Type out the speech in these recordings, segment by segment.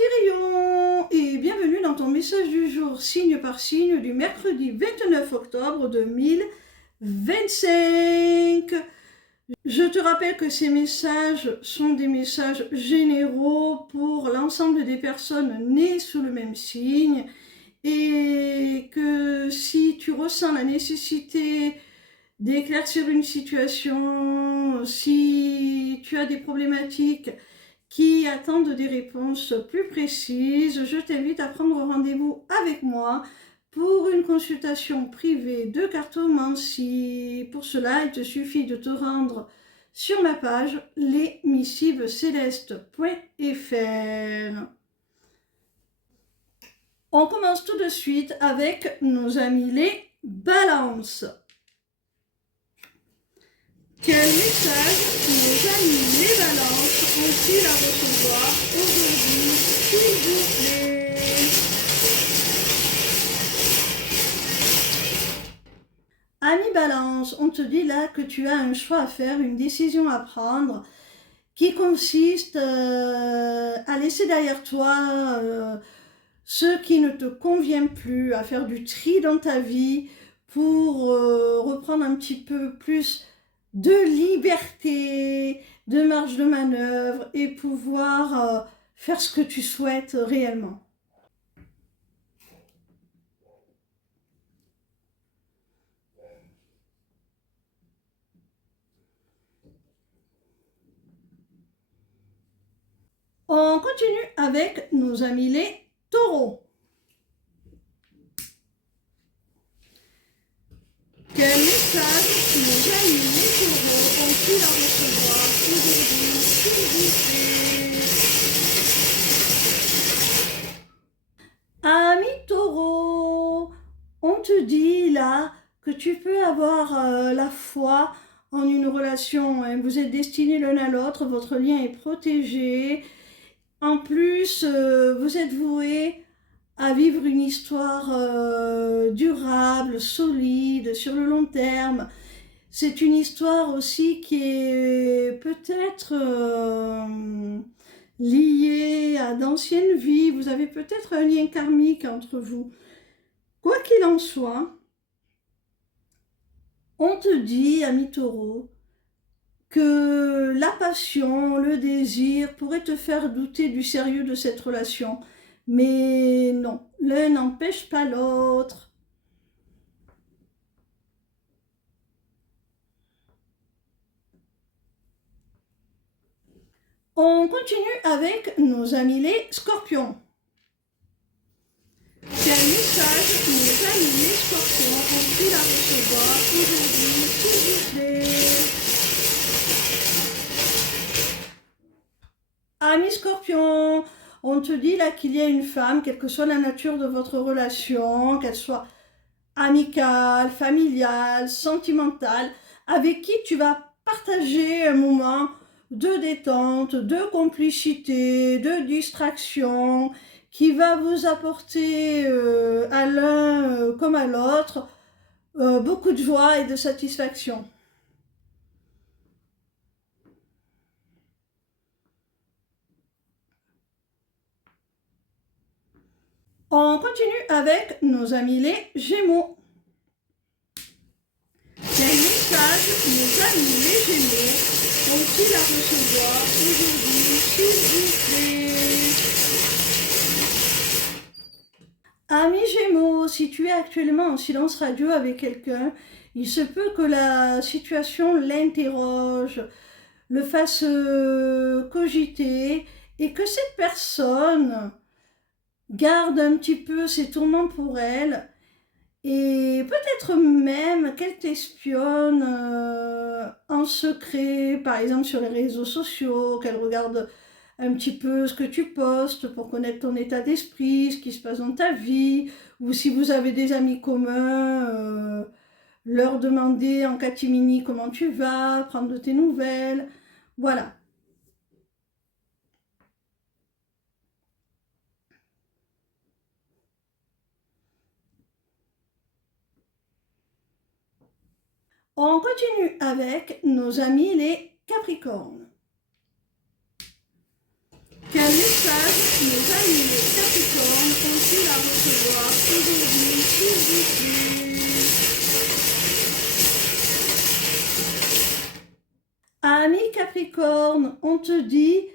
petit rayon et bienvenue dans ton message du jour signe par signe du mercredi 29 octobre 2025. Je te rappelle que ces messages sont des messages généraux pour l'ensemble des personnes nées sous le même signe et que si tu ressens la nécessité d'éclaircir une situation, si tu as des problématiques qui attendent des réponses plus précises, je t'invite à prendre rendez-vous avec moi pour une consultation privée de cartomancie. Pour cela, il te suffit de te rendre sur ma page lesmissivescélestes.fr. On commence tout de suite avec nos amis les balances. Quel message nos amis les balances ont-ils à recevoir aujourd'hui, s'il vous plaît? Ami balance, on te dit là que tu as un choix à faire, une décision à prendre qui consiste à laisser derrière toi ce qui ne te convient plus, à faire du tri dans ta vie pour reprendre un petit peu plus de liberté, de marge de manœuvre et pouvoir faire ce que tu souhaites réellement. On continue avec nos amis les taureaux. Quel message nos amis les taureaux ont-ils à recevoir aujourd'hui, s'il vous plaît? Ami taureau, on te dit là que tu peux avoir la foi en une relation, hein. Vous êtes destinés l'un à l'autre, votre lien est protégé. En plus, vous êtes voués à vivre une histoire durable, solide, sur le long terme. C'est une histoire aussi qui est peut-être liée à d'anciennes vies. Vous avez peut-être un lien karmique entre vous. Quoi qu'il en soit, on te dit, ami taureau, que la passion, le désir pourraient te faire douter du sérieux de cette relation. Mais non, l'un n'empêche pas l'autre. On continue avec nos amis les scorpions. Quel message nos amis les scorpions ont-ils à recevoir aujourd'hui, s'il vous plaît? Amis scorpions, on te dit là qu'il y a une femme, quelle que soit la nature de votre relation, qu'elle soit amicale, familiale, sentimentale, avec qui tu vas partager un moment de détente, de complicité, de distraction, qui va vous apporter à l'un comme à l'autre beaucoup de joie et de satisfaction. On continue avec nos amis les Gémeaux. Quel message nos amis les Gémeaux ont-ils à recevoir aujourd'hui, s'il vous plaît? Amis Gémeaux, si tu es actuellement en silence radio avec quelqu'un, il se peut que la situation l'interroge, le fasse cogiter et que cette personne garde un petit peu ses tourments pour elle et peut-être même qu'elle t'espionne en secret, par exemple sur les réseaux sociaux, qu'elle regarde un petit peu ce que tu postes pour connaître ton état d'esprit, ce qui se passe dans ta vie, ou si vous avez des amis communs, leur demander en catimini comment tu vas, prendre de tes nouvelles, voilà. On continue avec nos amis les Capricornes. Quel message nos amis les Capricornes ont-ils à recevoir aujourd'hui, s'il vous plaît? Amis Capricorne, on te dit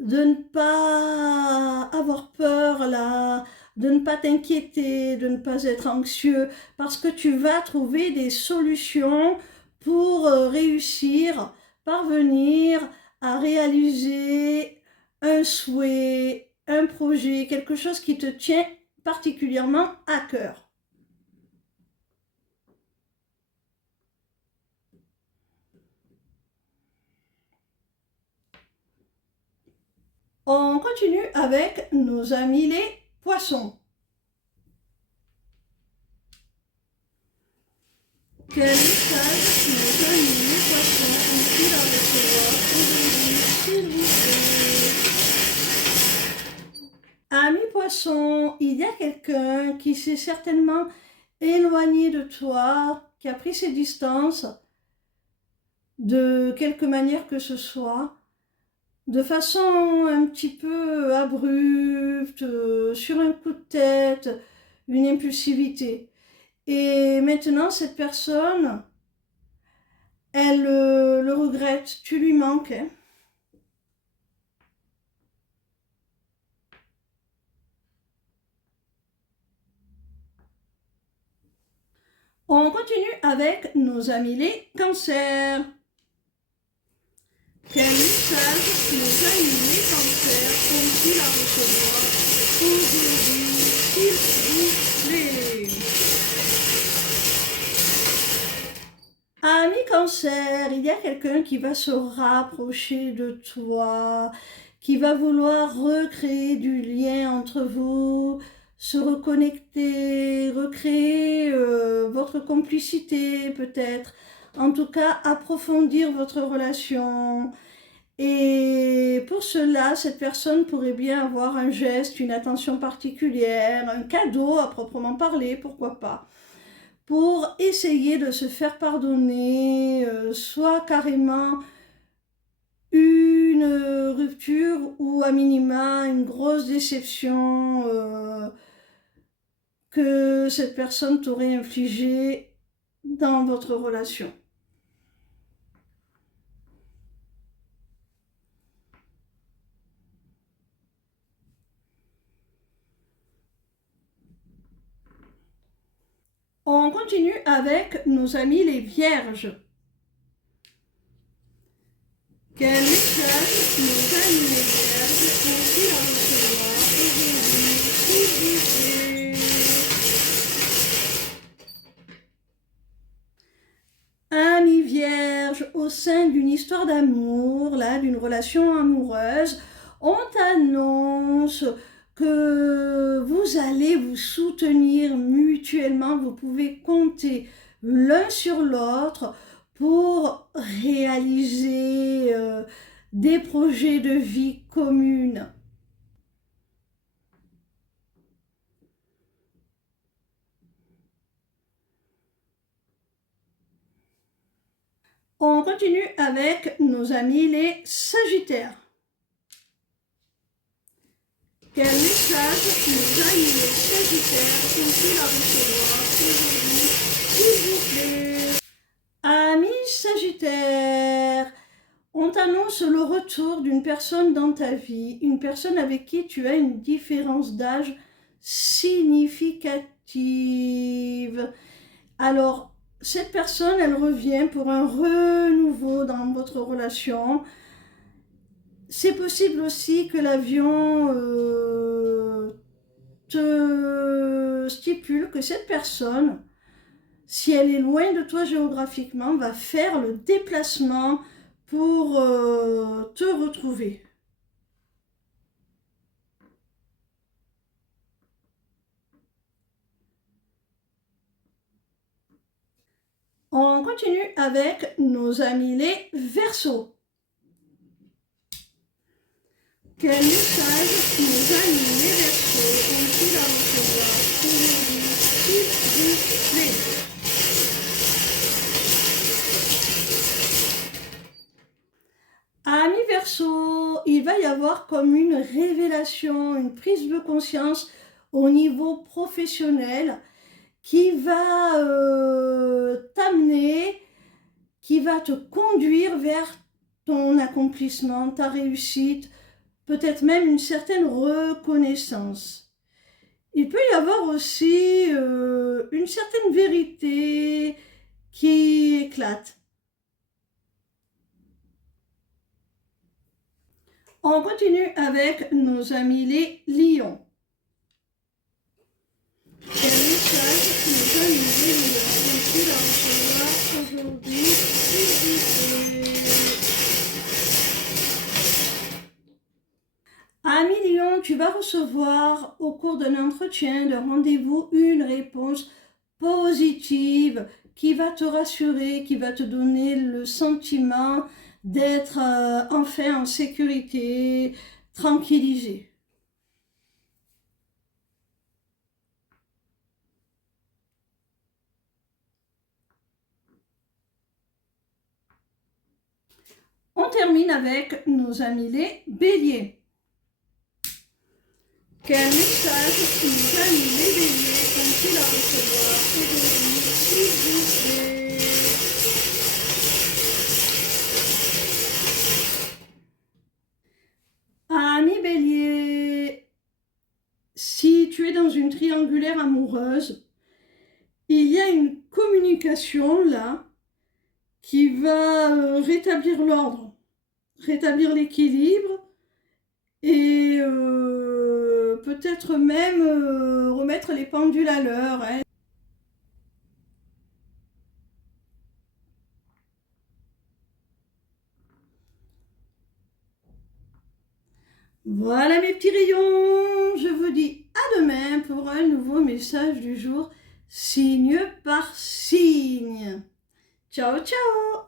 de ne pas avoir peur là, de ne pas t'inquiéter, de ne pas être anxieux, parce que tu vas trouver des solutions pour réussir, parvenir à réaliser un souhait, un projet, quelque chose qui te tient particulièrement à cœur. On continue avec nos amis les poissons. Quel message nos amis les poissons ont-ils à recevoir aujourd'hui, s'il vous plaît? Amis poissons, il y a quelqu'un qui s'est certainement éloigné de toi, qui a pris ses distances de quelque manière que ce soit, de façon un petit peu abrupte, sur un coup de tête, une impulsivité. Et maintenant, cette personne, elle le regrette, tu lui manques. Hein. On continue avec nos amis les cancers. Quel message nos amis les cancers ont-ils à recevoir aujourd'hui, s'il vous plaît? Ami cancer, il y a quelqu'un qui va se rapprocher de toi, qui va vouloir recréer du lien entre vous, se reconnecter, recréer votre complicité peut-être, en tout cas approfondir votre relation. Et pour cela, cette personne pourrait bien avoir un geste, une attention particulière, un cadeau à proprement parler, pourquoi pas, pour essayer de se faire pardonner, soit carrément une rupture ou à minima une grosse déception que cette personne t'aurait infligée dans votre relation. On continue avec nos amis les vierges. Quel message nos amis les vierges ont-ils à recevoir aujourd'hui, s'il vous plaît? Amis vierges, au sein d'une histoire d'amour, là, d'une relation amoureuse, on t'annonce que vous allez vous soutenir mutuellement, vous pouvez compter l'un sur l'autre pour réaliser des projets de vie communes. On continue avec nos amis les Sagittaires. Quel message nos amis les Sagittaires ont-ils à recevoir aujourd'hui, s'il vous plaît? Amis Sagittaires, on t'annonce le retour d'une personne dans ta vie, une personne avec qui tu as une différence d'âge significative. Alors, cette personne, elle revient pour un renouveau dans votre relation. C'est possible aussi que l'avion te stipule que cette personne, si elle est loin de toi géographiquement, va faire le déplacement pour te retrouver. On continue avec nos amis les Verseaux. Quel message nos amis les Verseaux ont-ils à recevoir aujourd'hui, s'il vous plaît? Amis Verseaux, il va y avoir voir comme une révélation, une prise de conscience au niveau professionnel qui va t'amener, qui va te conduire vers ton accomplissement, ta réussite, peut-être même une certaine reconnaissance. Il peut y avoir aussi une certaine vérité qui éclate. On continue avec nos amis les lions. Quel message nos amis les lions ont-ils à recevoir aujourd'hui, s'il vous plaît? Ami lion, tu vas recevoir au cours d'un entretien, d'un rendez-vous, une réponse positive qui va te rassurer, qui va te donner le sentiment d'être enfin en sécurité, tranquillisé. On termine avec nos amis les béliers. Quel message nos amis les béliers ont-ils à recevoir aujourd'hui, s'il vous plaît? Ami bélier, si tu es dans une triangulaire amoureuse, il y a une communication là qui va rétablir l'ordre, rétablir l'équilibre et peut-être même remettre les pendules à l'heure. Hein. Voilà mes petits rayons, je vous dis à demain pour un nouveau message du jour, signe par signe. Ciao, ciao!